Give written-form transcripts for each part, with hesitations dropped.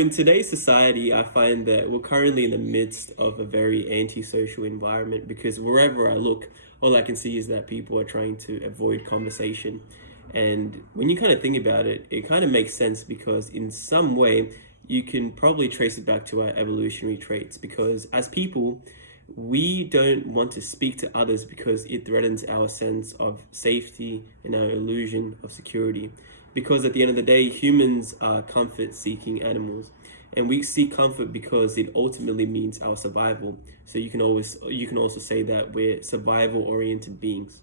In today's society, I find that we're currently in the midst of a very antisocial environment because wherever I look, all I can see is that people are trying to avoid conversation. And when you kind of think about it, it kind of makes sense because in some way, you can probably trace it back to our evolutionary traits because as people, we don't want to speak to others because it threatens our sense of safety and our illusion of security. Because at the end of the day, humans are comfort seeking animals. And we seek comfort because it ultimately means our survival. So you can also say that we're survival oriented beings.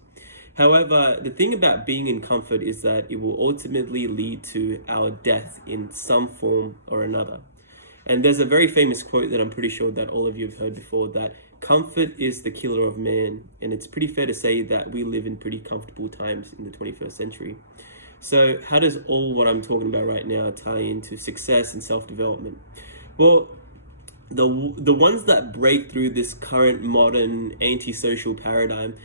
However, the thing about being in comfort is that it will ultimately lead to our death in some form or another. And there's a very famous quote that I'm pretty sure that all of you have heard before that comfort is the killer of man. And it's pretty fair to say that we live in pretty comfortable times in the 21st century. So, how does all what I'm talking about right now tie into success and self development? Well, the ones that break through this current modern antisocial paradigm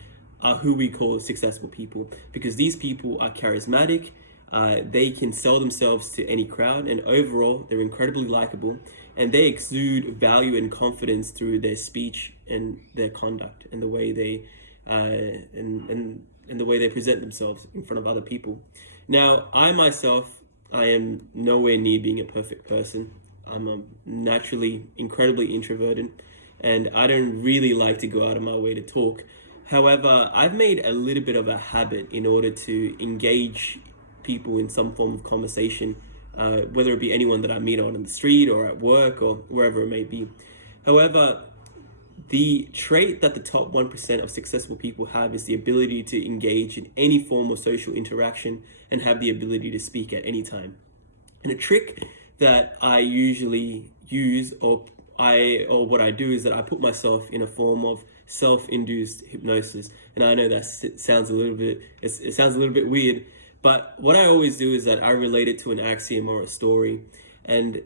are who we call successful people because these people are charismatic, they can sell themselves to any crowd, and overall, they're incredibly likable and they exude value and confidence through their speech and their conduct and the way they and the way they present themselves in front of other people. Now, I am nowhere near being a perfect person. I'm naturally incredibly introverted and I don't really like to go out of my way to talk. However, I've made a little bit of a habit in order to engage people in some form of conversation, whether it be anyone that I meet on the street or at work or wherever it may be. However, the trait that the top 1% of successful people have is the ability to engage in any form of social interaction and have the ability to speak at any time. And a trick that I usually use or what I do is that I put myself in a form of self-induced hypnosis. And I know that sounds it sounds a little bit weird, but what I always do is that I relate it to an axiom or a story. And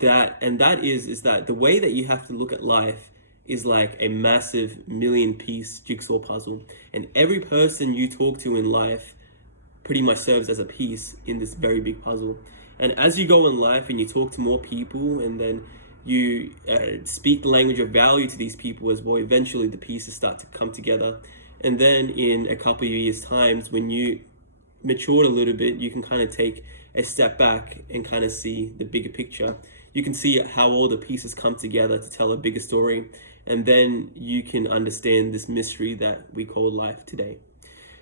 that is that the way that you have to look at life is like a massive million piece jigsaw puzzle. And every person you talk to in life pretty much serves as a piece in this very big puzzle. And as you go in life and you talk to more people and then you speak the language of value to these people as well, eventually the pieces start to come together. And then in a couple of years' times, when you matured a little bit, you can kind of take a step back and kind of see the bigger picture. You can see how all the pieces come together to tell a bigger story. And then you can understand this mystery that we call life today.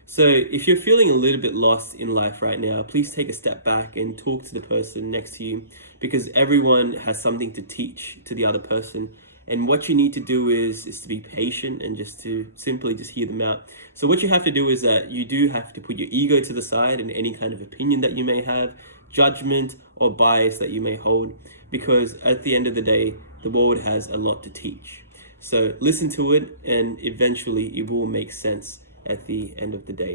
So if you're feeling a little bit lost in life right now, please take a step back and talk to the person next to you because everyone has something to teach to the other person. And what you need to do is to be patient and just to simply just hear them out. So what you have to do is that you do have to put your ego to the side and any kind of opinion that you may have, judgment or bias that you may hold, because at the end of the day, the world has a lot to teach. So listen to it and eventually it will make sense at the end of the day.